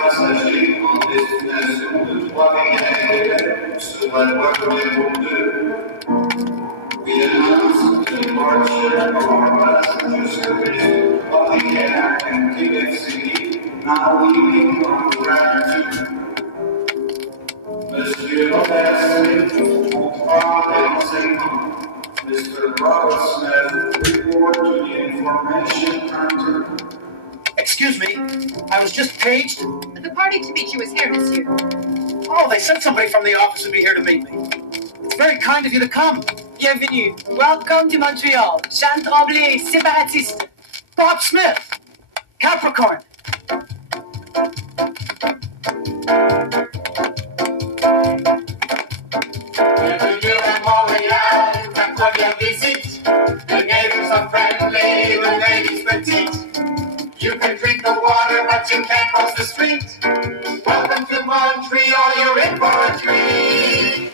Passagers en destination de Trois-Rivières se valoir comme les groupes 2. We announce the departure of our passengers to Trois-Rivières and Quebec City, now leaving on track 2. Monsieur Robert-Sylvie, contrat et renseignement. Mr. Robert Smith, report to the information counter. Excuse me, I was just paged. The party to meet you is here, monsieur. Oh, they sent somebody from the office to be here to meet me. It's very kind of you to come. Bienvenue. Welcome to Montreal. Jean Tremblay, séparatiste. Bob Smith, Capricorn. Bienvenue à Montréal, ta première visite. The neighbors are friendly, the ladies petite. You can drink the water, but you can't cross the street. Welcome to Montreal, you're in for a treat.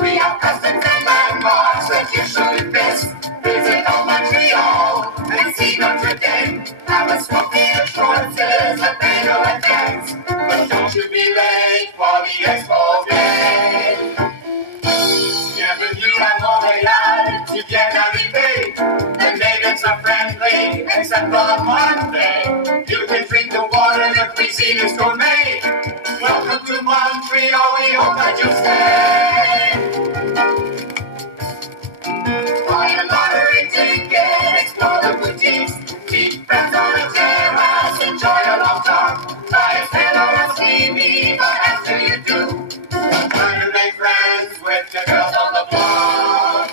We have customs and landmarks that you should best. Visit old Montreal and see Notre Dame. Have a smoky assurances, a bagel and dance. But don't you be late for the expo day. Bienvenue à Montréal, tu viens d'arriver. The natives are friendly, except for one thing. You can drink the water, the cuisine is gourmet. Welcome to Montreal, we hope that you stay. Buy a lottery ticket, explore the boutiques. Meet friends on the terrace, enjoy a long talk. Buy a fellow or Stevie, but after you do, don't try to make friends with the girls on the block.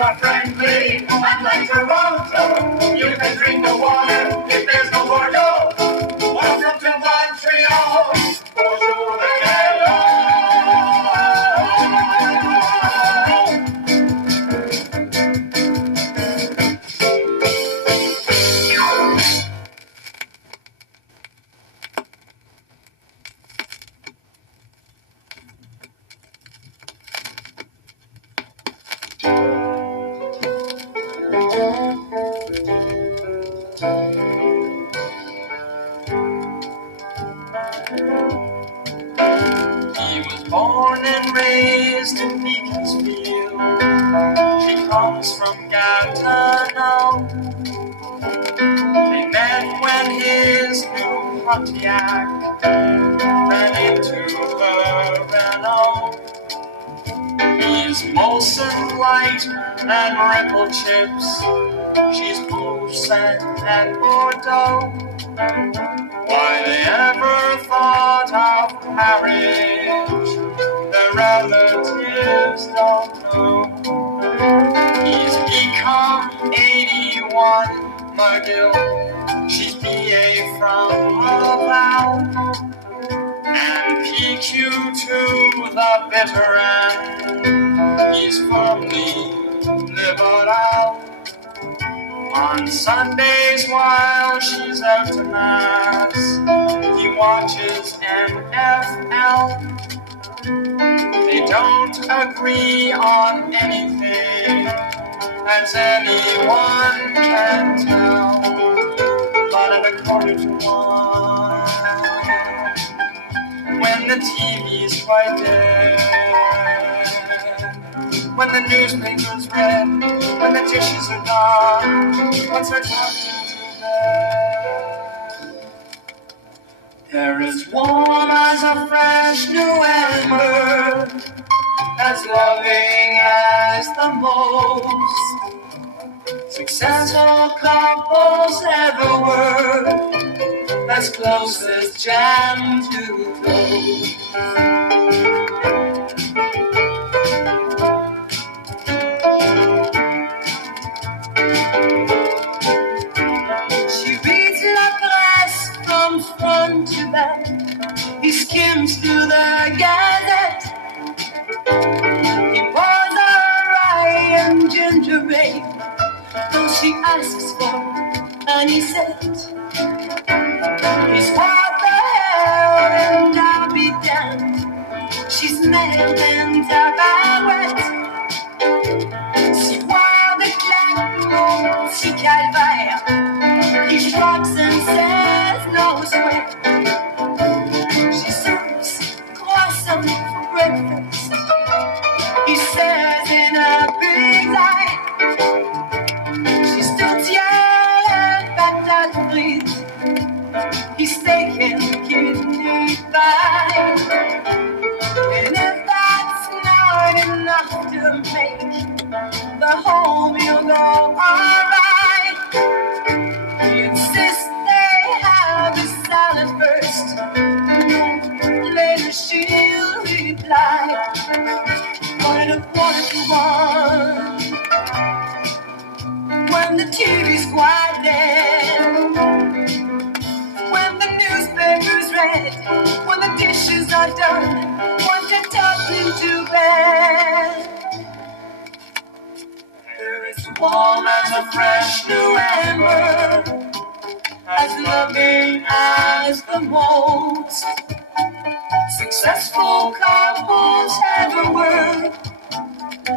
Are friendly, unlike Toronto. You can drink the water if there's no Bordeaux. Welcome to Montreal. Bonjour the He was born and raised in Beaconsfield. She comes from Gatineau. They met when his new Pontiac ran into her Renault. He's Molson Light and Ripple Chips. She's Poussin and Bordeaux. Why they ever thought of marriage, their relatives don't know. He's become 81, McGill. She's BA from Laval. And PQ to the bitter end. He's firmly liberal. On Sundays while she's out to mass, he watches NFL. They don't agree on anything, as anyone can tell. But at a quarter to one, when the TV's quite dead, when the newspaper's read, when the dishes are gone, what's her talking to bed? They're as warm as a fresh new ember, as loving as the Successful couples ever were, as close as jam to close. She reads La Presse from front to back. He skims through the Gazette. He pours a rye and ginger ale, though she asks for an set. He's what the hell and I'll be damned. She's mad and tabarouette. Si voir de claque, si calvaire. He shrugs and says no sweat. She serves croissant for breakfast. He says in a big lie. She still tient patate frites. He's taking kidney pie. And if that's not enough to make the whole meal go alright, he insists they have the salad first. Later she'll reply, but at 1:45, when the TV's quiet dead, when the newspaper's read, when the dishes are done, when they're tucked into bed, they're as warm as a fresh new ember, as loving as the most successful couples ever were,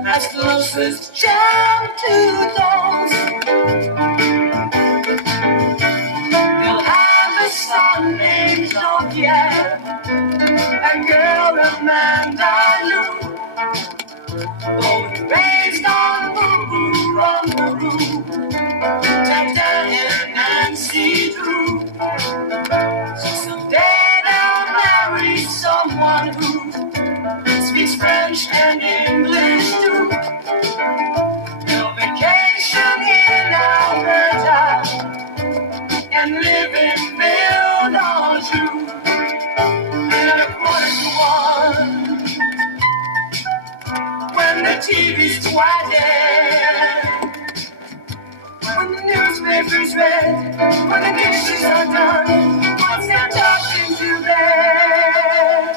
as close as jam to those. They'll have a son named Jean-Pierre, a girl Amanda Lou, both raised on boo-boo, rum-boo-boo, Dada and Nancy Drew. So someday they'll marry someone who speaks French and English too. They'll vacation in Alberta and live in Ville-d'Anjou. And at 1:45, when the TV's quiet, when the newspaper's read, when the dishes are done, once they're tucked into bed,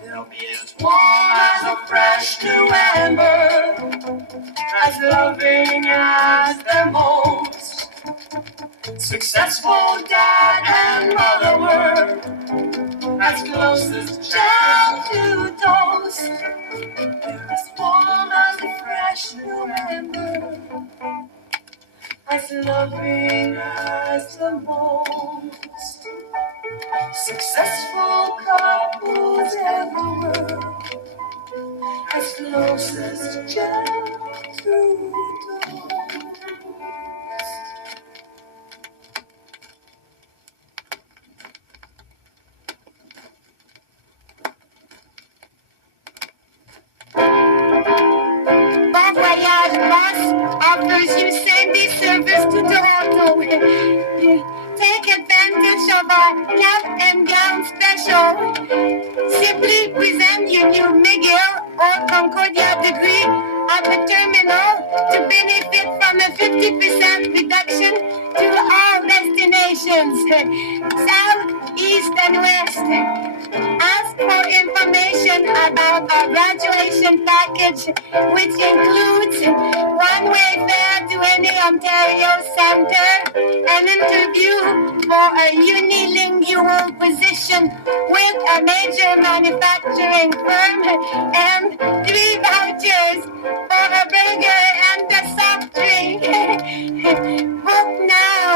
they'll be as warm as a fresh new ember, as loving as the most successful dad and mother were, as close as jam to toast. They're as warm as a fresh new ember, as loving as the most successful couples ever were, as close as jam to toast. Voyage Bus offers you same-day service to Toronto. Take advantage of our cap and gown special. Simply present your new McGill or Concordia degree at the terminal to benefit from a 50% reduction to all destinations, south, east, and west. Ask for information about our graduation package, which includes one-way fare to any Ontario center, an interview for a unilingual position with a major manufacturing firm, and 3 vouchers for a burger and a soft drink. Book now.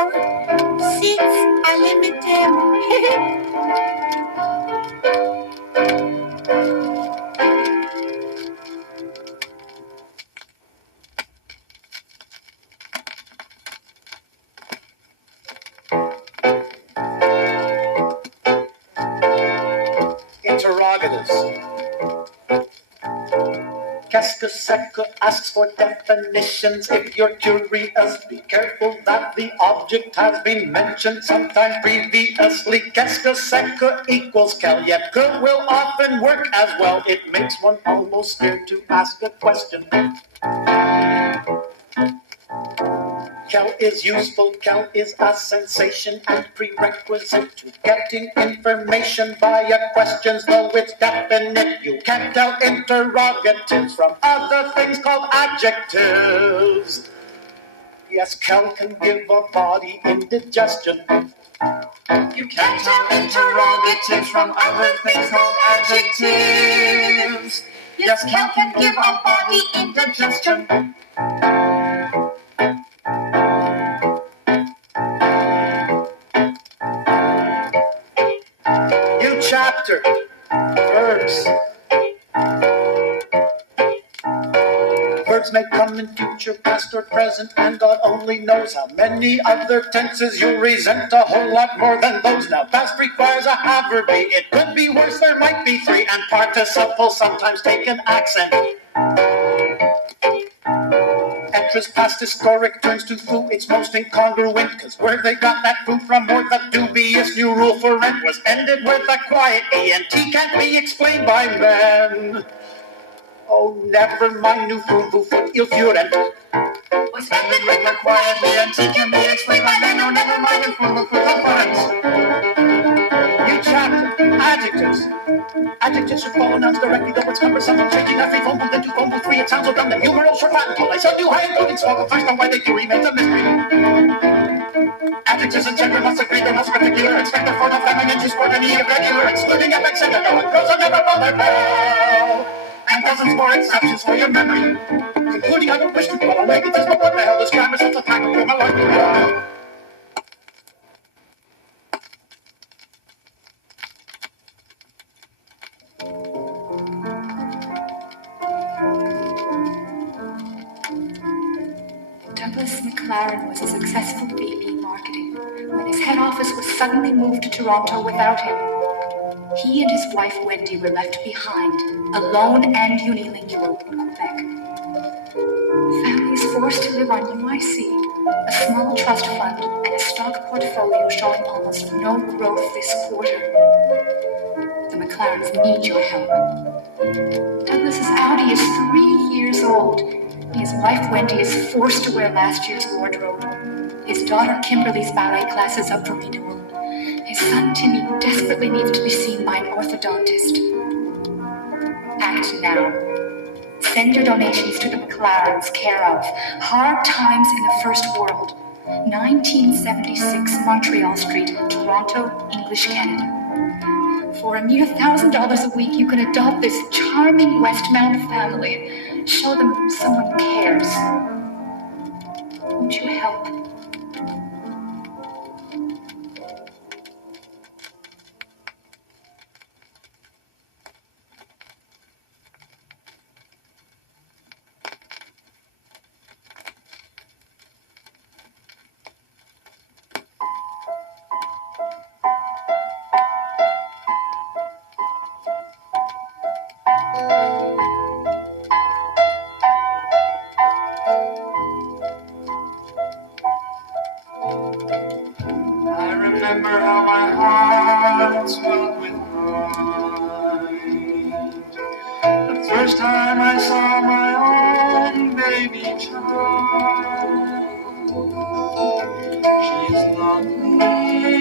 Seats are limited. Interrogatives. Qu'est-ce que c'est que asks for definitions. If you're curious, be careful that the object has been mentioned sometime previously. Qu'est-ce que c'est que equals quel, yet que will often work as well. It makes one almost scared to ask a question. Quel is useful, quel is a sensation and prerequisite to getting information via questions, though it's definite. You can't tell interrogatives from other things called adjectives. Yes, quel can give a body indigestion. You can't tell interrogatives from other things called adjectives. Yes, quel can give a body indigestion. New chapter, verbs. Verbs may come in future, past, or present, and God only knows how many other tenses you'll resent a whole lot more than those. Now, past requires a have verb be. It could be worse, there might be three, and participles sometimes take an accent. Interest past historic turns to foo, it's most incongruent, cause where they got that foo from, or the dubious new rule for rent was ended with a quiet ENT, can't be explained by men. Oh, never mind, new foo foo foo, il furent. Was ended with a quiet ENT, can be explained by men. Oh, never mind, new foo foo foo footprints. New chapter, adjectives. Adjectives should follow nouns directly, though it's cumbersome. I'm changing every phone booth into phone booth 3. It sounds so dumb. The numerals short Latin till they sell you high and low. It's small, but first on why they do remains a mystery. Adjectives in gender must agree, they're most particular. Expect the form of feminine to sport any irregular, excluding FX and no. It goes on never bother well. And dozens more exceptions for your memory. Concluding, I don't wish to dwell on negatives, but what the hell, this grammar's such a tackle for my life. Douglas McLaren was a successful baby in marketing when his head office was suddenly moved to Toronto without him. He and his wife Wendy were left behind, alone and unilingual in Quebec. The family is forced to live on UIC, a small trust fund, and a stock portfolio showing almost no growth this quarter. The McLarens need your help. Douglas's Audi is 3 years old. His wife Wendy is forced to wear last year's wardrobe. His daughter Kimberly's ballet class is up for renewal. His son Timmy desperately needs to be seen by an orthodontist. Act now. Send your donations to the McLarens, care of Hard Times in the First World, 1976 Montreal Street, Toronto, English Canada. For a mere $1,000 a week, you can adopt this charming Westmount family. Show them someone cares. Won't you help? I remember how my heart swelled with pride the first time I saw my own baby child. She's lovely,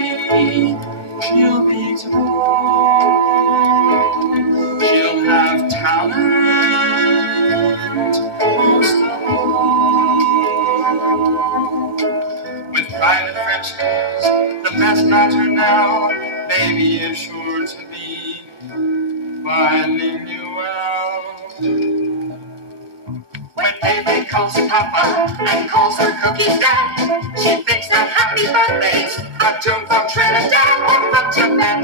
she'll be tall, she'll have talent, most of all. With private French schools, the best matter now, baby is sure to be bilingual. When baby calls her papa and calls her cookies dad, she thinks that happy birthday's a tune from Trinidad or from Tibet.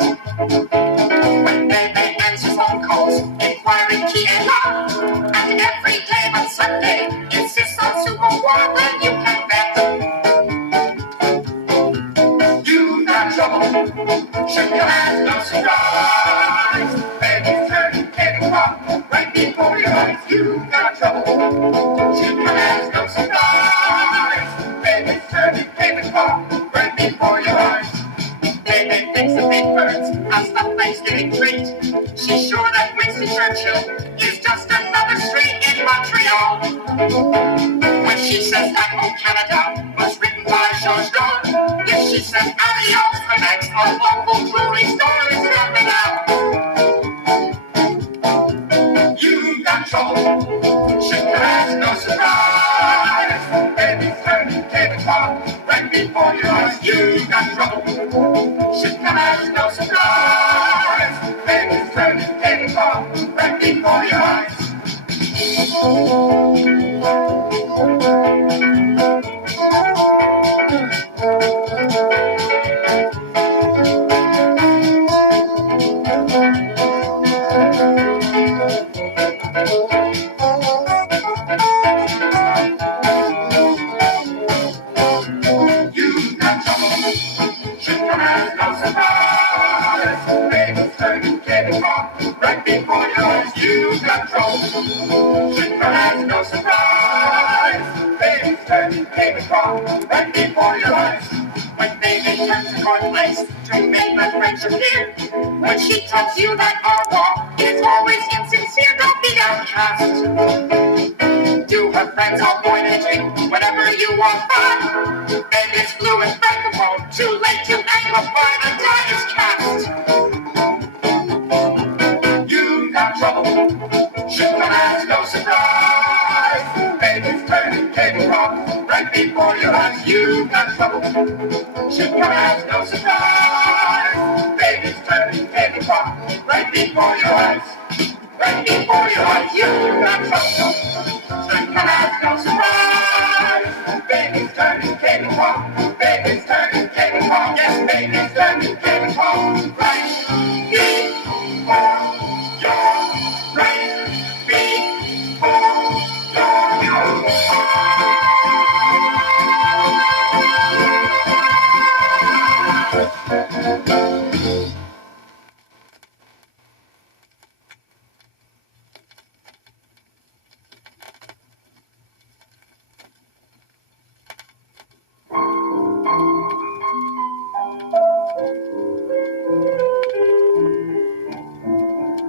When baby answers phone calls, inquiring key and lock, and every day but Sunday insists on super war, then you can bet you got trouble. Should you have no surprise? Baby's turning, getting wrong right before your eyes. You got got trouble. She has no surprise. Baby's turning payment call right before your eyes. Baby thinks the big birds has the Thanksgiving treat. She's sure that Winston Churchill is just another street in Montreal. When she says that "Oh Canada" was written by George Gaulle, if she says adios, the next a local jewelry store is coming out. You got trouble, she has no surprise. Baby's turning table talk right before your eyes. You got trouble, she has no surprise. Baby's turning table talk right before your eyes. Right before your eyes, you got trouble. She has no surprise. Baby's turning table talk right before your eyes. When baby turns the cornflakes to make the friendship here, when she tells you that our walk is always insincere, don't be downcast. Do her friends all point and drink whenever you want fun? Baby's fluent Francophone, too late to amplify the die is cast. Trouble. She has no surprise. Baby's turning table talk right before your eyes. You got trouble. She has no surprise. Baby's turning table talk right before your eyes. Right before your eyes. You got trouble. She has no surprise. Baby's turning table talk. Baby's turning table talk. Yes, baby's turning table talk right before.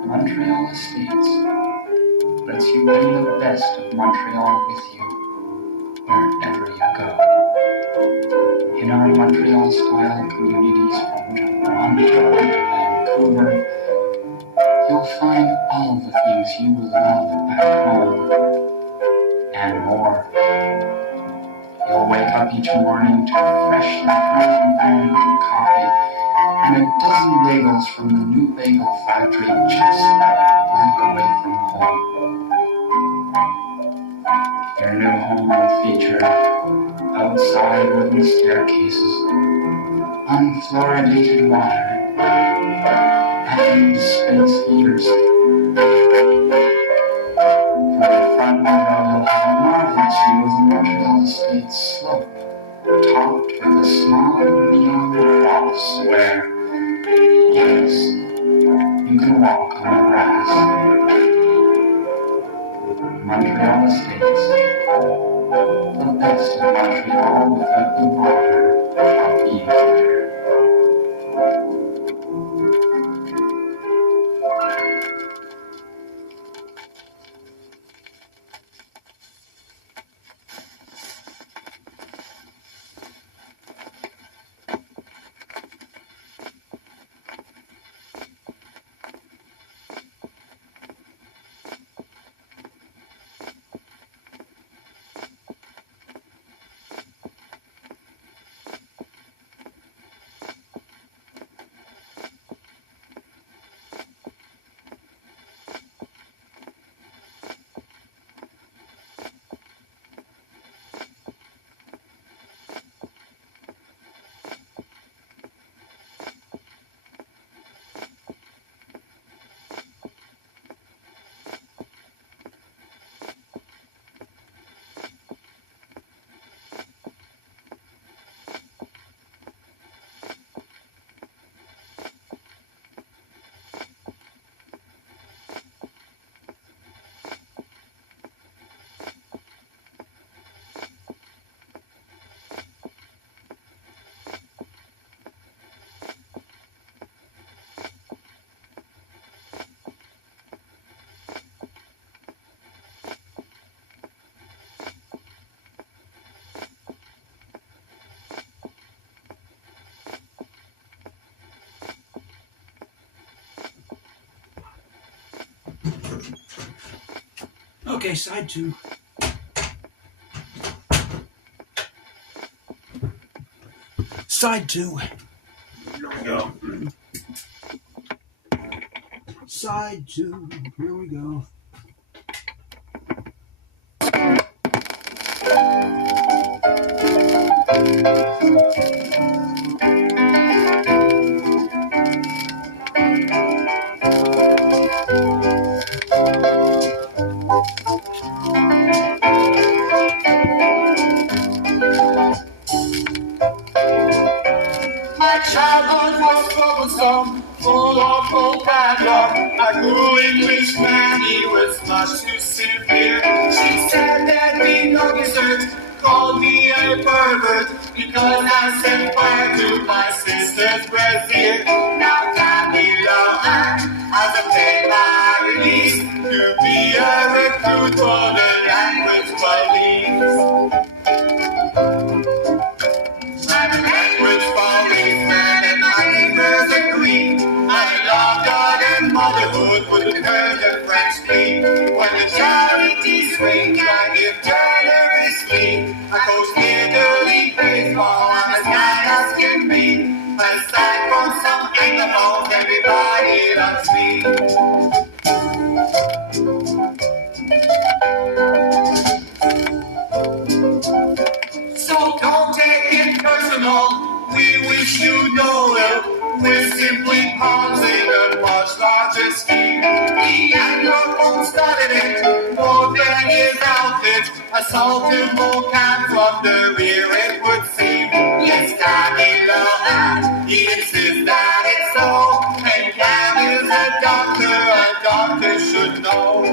Montreal Estates lets you bring the best of Montreal with you wherever you go. In our Montreal-style communities from Toronto to Vancouver, you'll find all the things you love back home and more. You'll wake up each morning to freshly ground coffee and a dozen bagels from the new bagel factory just a block away from home. Your new home will feature outside wooden staircases, unfluoridated water, and space heaters. From the front window, you'll have a marvelous view of the Montreal Estates slope, topped with a small neon cross where, yes, you can walk on the grass. Montreal Estates, the best of Montreal without the bother of being there. Okay, side 2. Side 2. Here we go. Side 2. Here we go. My childhood was troublesome, full of vocabulary. My cool Englishman, he was much too severe. She said there'd be no dessert, called me a pervert, because I set fire to my sister's brassiere. Now Camilo has obtained my release to be a recruit for the language police. I'm a language policeman and my neighbors agree. I love God and motherhood wouldn't hurt a French plea. When the charities ring, I give generously. I coach Little League baseball, I'm as kind as can be. Aside from some Anglo, everybody loves me. So don't take it personal, we wish you no ill. We're simply pausing a much larger scheme. The Anglo started it, more than his outfit. Assaulted vocab from the rear, it would seem. Yes, Camilo, he insists that it's so. And Cam is a doctor should know.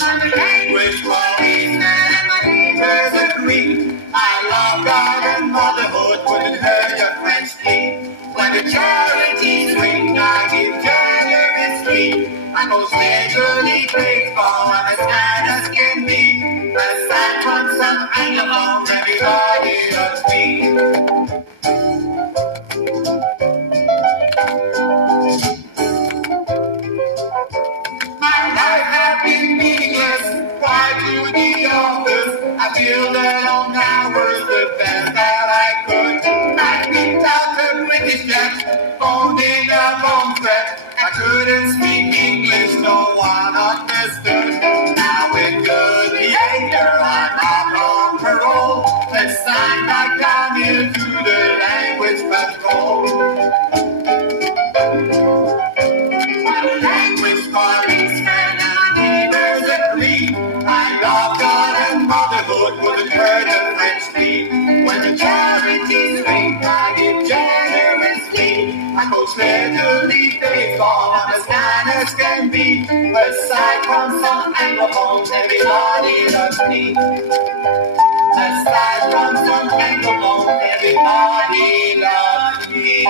I'm a language policeman and my neighbors agree. I love God and motherhood wouldn't hurt a French plea. When the charities ring, I give generously. I coach Major League Baseball, I'm as kind as can be. Aside from some Anglo, everybody loves me. My life had been meaningless, why to the office? I feel the long hours the best that I could. I picked out the British jet, phoned in a phone threat. I couldn't speak English, no one understood. Now with good behavior, I'm not on parole. Assigned by Camille to the language patrol. I'm a language policeman and my neighbors agree. I love God and motherhood wouldn't hurt a French plea. When the charities ring, I give generously. I coach Little League baseball, I'm as kind as can be. Aside from some Anglophones, everybody loves me. Aside from some Anglophones, everybody loves me.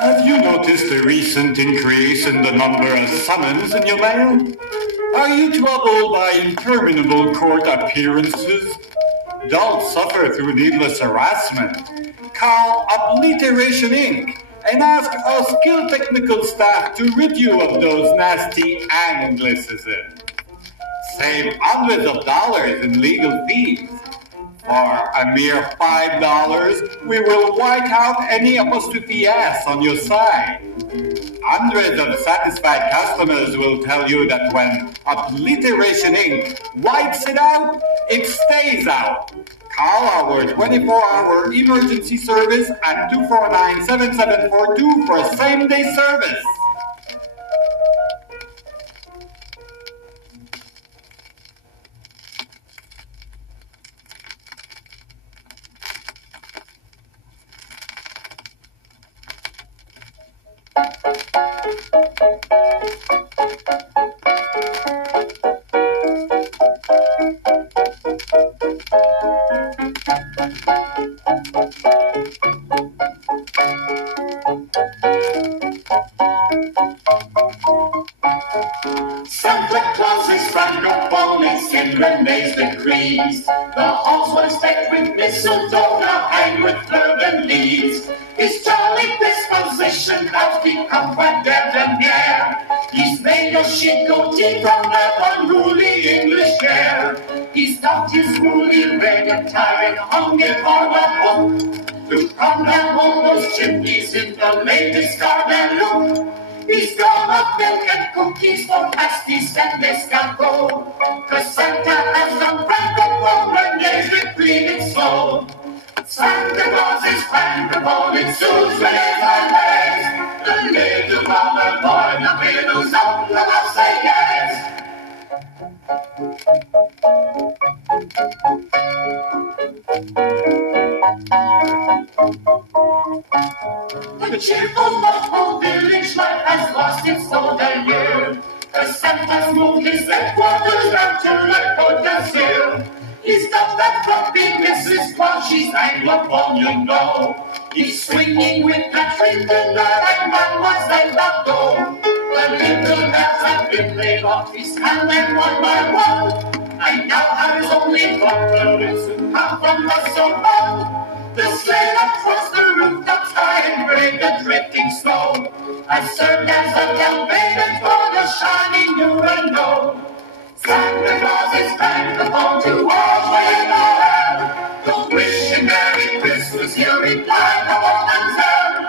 Have you noticed a recent increase in the number of summons in your mail? Are you troubled by interminable court appearances? Don't suffer through needless harassment. Call Obliteration Inc. and ask our skilled technical staff to rid you of those nasty anglicisms. Save hundreds of dollars in legal fees. For a mere $5, we will white out any apostrophe S on your side. Hundreds of satisfied customers will tell you that when Obliteration Inc. wipes it out, it stays out. Call our 24-hour emergency service at 249-7742 for a same-day service. Francophone, it's in Renee's decrees. The halls once decked with mistletoe, now hang with fleur leaves. His jolly disposition has become quite debonair. He's made a chic goatee from that unruly English hair. He's doffed his woolly red attire and hung it on a hook to come down all those chimneys in the latest garden and look. He's gone up milk and cookies for pasties and escargot. 'Cause Santa has done Francophone and is repleted soul. Santa Claus is Francophone, it suits with our legs. The little mother boy, the fiddles on the house say yes. The cheerful local village life has lost its old allure. The Santa's moved his headquarters down to La Côte d'Azur. He's got that frumpy Mrs. Claus, she's Anglophone, you know. He's swinging with that Trinidad and Mademoiselle Bardot. The little bells have been laid off his hand and one by one. And now has only butlers who come from Russell. The sleigh across the rooftop sky and brave the drifting snow has served as a campaign for the shiny new and old. Santa Claus is Francophone to all with Noel. Don't wish him Merry Christmas, he'll reply, come on and tell.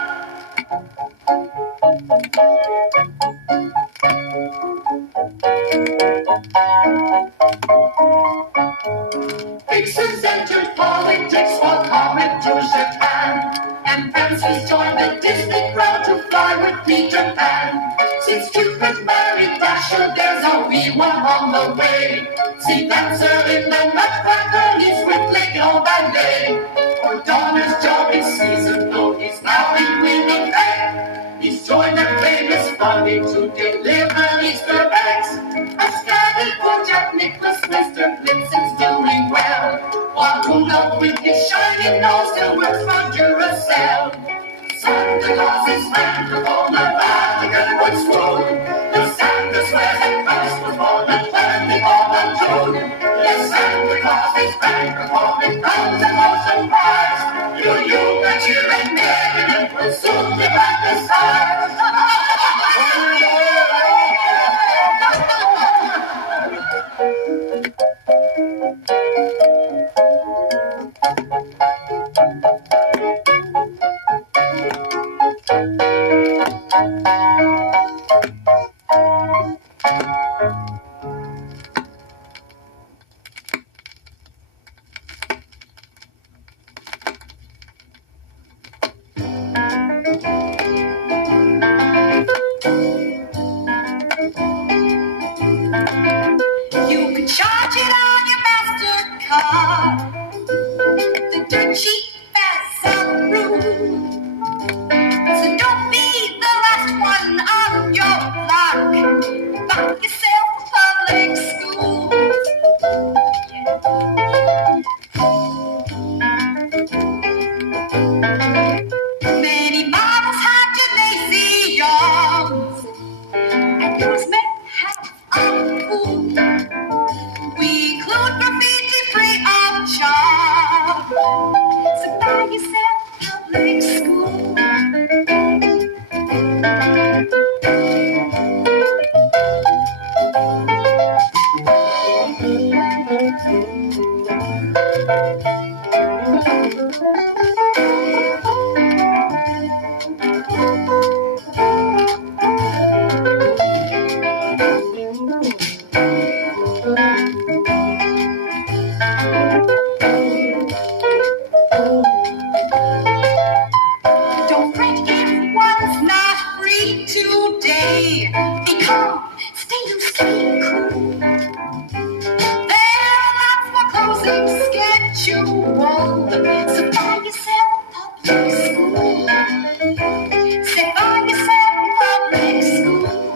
Vixens entered politics while Comet to Japan, and Francis joined the Disney crowd to fly with Peter Pan. Since Cupid married Dasher, there's a wee one on the way. See Dancer in the Nutcracker, he's whittling all that day. For Donner's job is seasoned, though he's now in Winnipeg. He's joined a famous party to deliver Easter eggs. A scattered for Jack Nicklaus, Mr. Blinson's doing well, while Rudolph with his shiny nose still works for Duracell. Santa Claus is Francophone, the Vatican would swoon. The Santa swears that Christ was born the 24th of June. Yes, Santa Claus is Francophone, it comes as no surprise. You bet you and Mary, and will soon be back this time. You can charge it on your MasterCard. The dirt cheap fast some rude. So don't be the last one on your block. Buy yourself a public school. Many models have gymnasiums, and those men have a pool. We include graffiti free of charge. So buy yourself public school. Don't fret if one's not free today. Be calm, stay cool. There are lots more closing schedule. So buy yourself public school. Say buy yourself public school.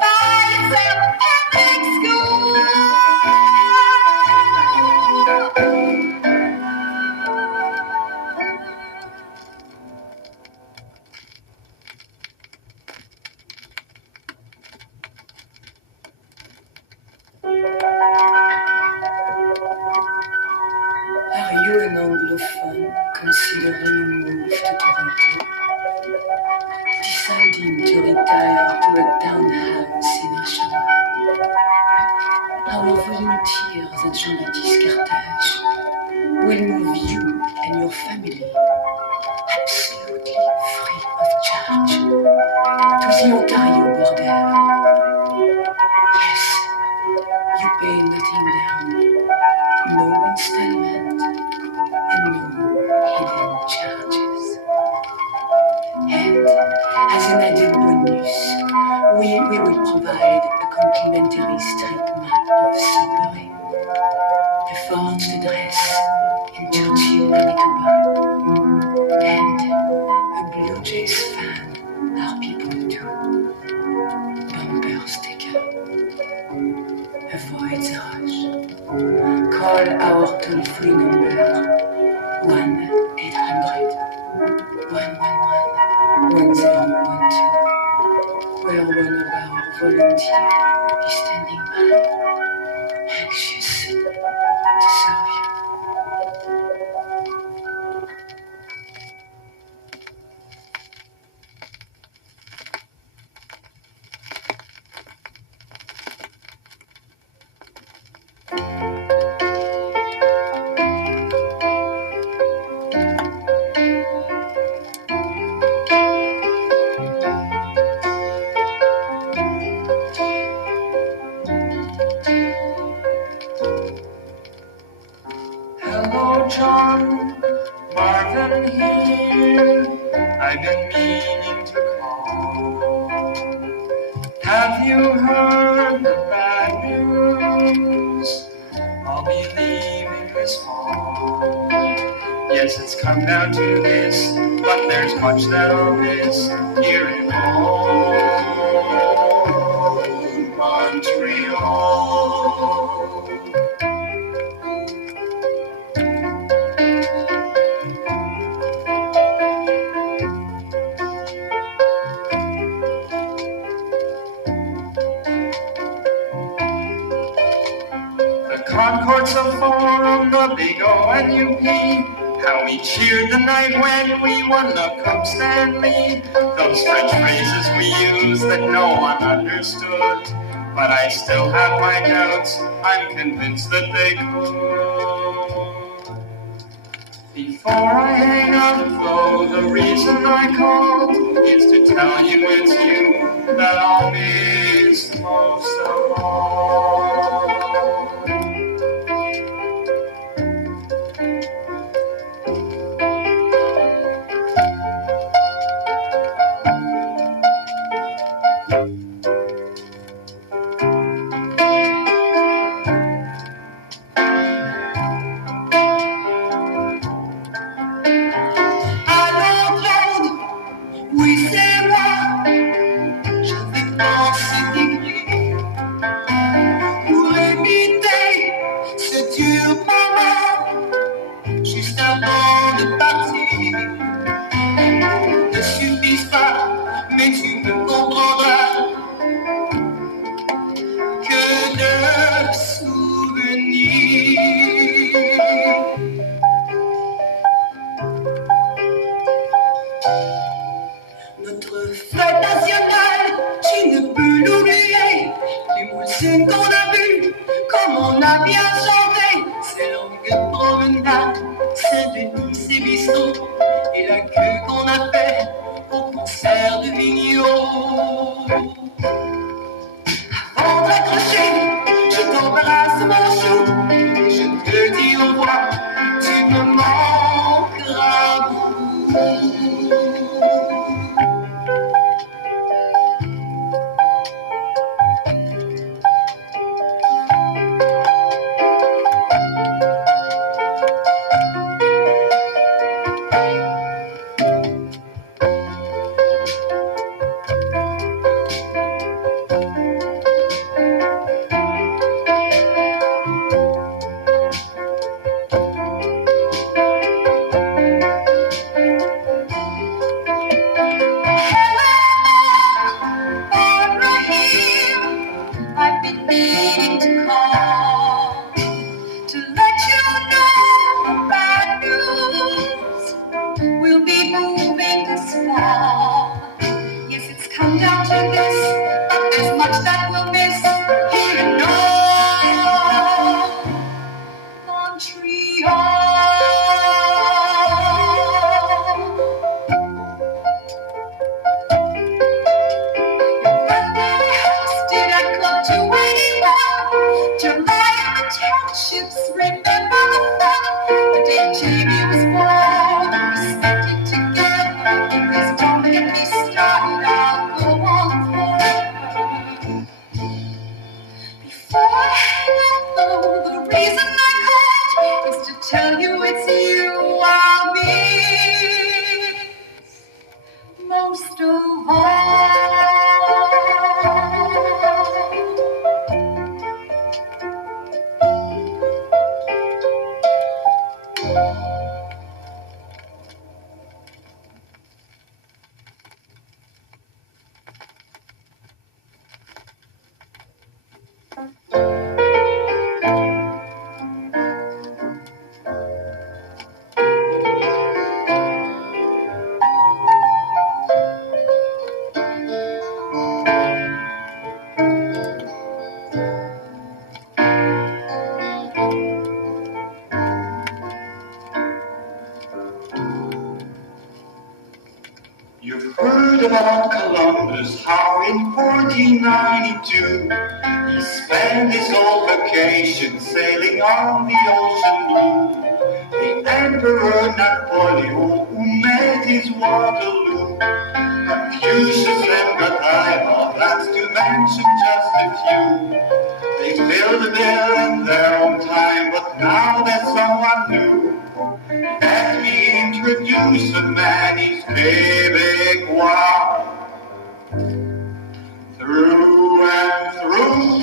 Buy yourself public school. deciding to retire to a townhouse in Oshawa. Our volunteers at Jean-Baptiste Carthage will move you and your family absolutely free of charge to the Ontario border. Yes, you pay nothing down, no installment, and no hidden charges. And as an added bonus, we will provide a complimentary street map of Sudbury, a forged address in Churchill, Manitoba, and a Blue Jays fan our people do. Bumper sticker. Avoid the rush. Call our toll-free number 1-800-111-1012, where one of our volunteers is standing by, anxious to serve you. Hello, John, Marvin here. I've been meaning to call. Have you heard the bad news? I'll be leaving this fall. Yes, it's come down to this, but there's much that I'll miss here in old Montreal. Concords of Forum, the Big O and UP. How we cheered the night when we won the Cup Stanley. Those French phrases we used that no one understood. But I still have my doubts, I'm convinced that they could. Before I hang up, though, the reason I called is to tell you it's you that I'll miss most of all. to hold. You've heard about Columbus, how in 1492 he spent his whole vacation sailing on the ocean blue. The Emperor Napoleon, who met his Waterloo, Confucius and Godiva, that's to mention just a few. They built a mill in their own time, but now there's someone new. Let me introduce a man, he's Quebecois. Through and through.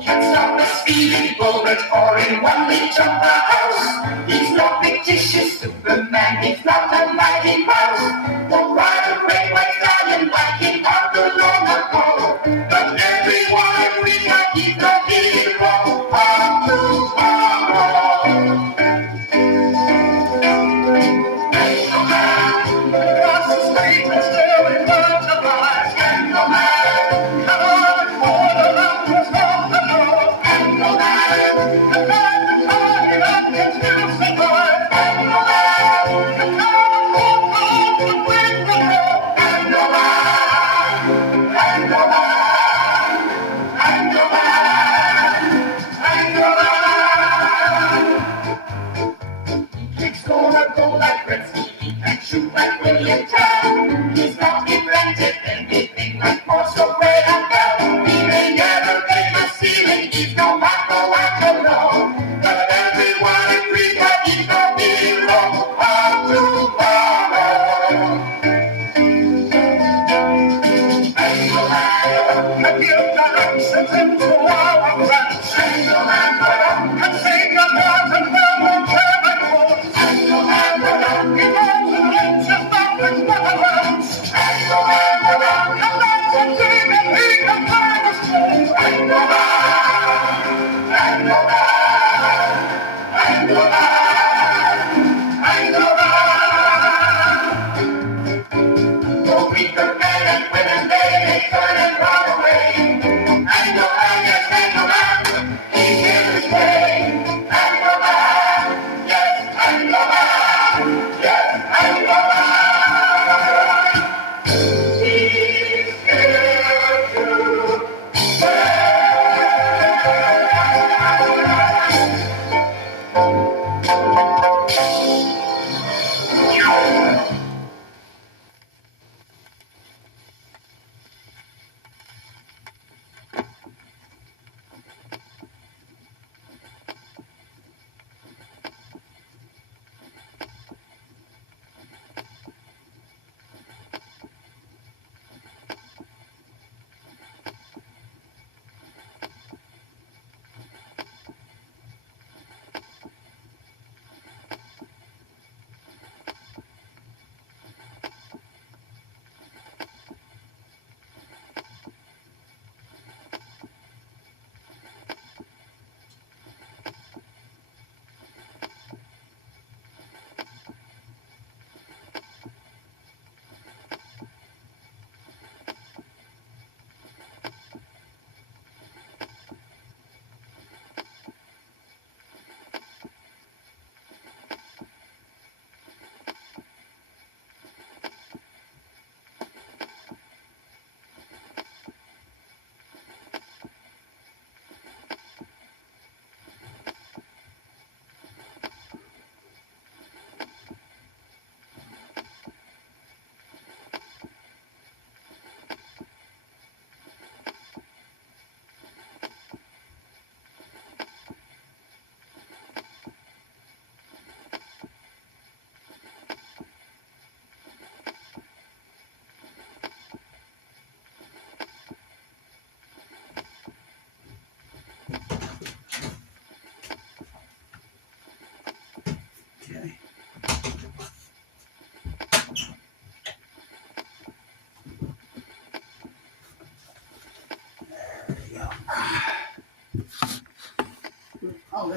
He can stop a speeding bullet or in one leap jump a house. He's no fictitious Superman, he's not a mighty mouse. Won't ride a great white stallion like he conquered long ago. But everyone agrees that he's the hero of tomorrow. Across the street and still in words of life. Anglo man, come on the corner of the stop the door. Anglo man, the man the calling up can still survive. Anglo man, the man the football to win the war. Anglo man, Anglo man, Anglo man, Anglo man. He's gonna go like Gretzky, he can shoot like William Tell. He's not invented anything like force or Gray and Bell. He may never claim a ceiling, he's no Michelangelo. But everyone agrees that he's the hero of tomorrow. Anglo man, And give directions into our friends. Anglo man, And sing a thousand well-known German chords. Anglo man, He knows the riches of his motherland.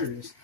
There it is.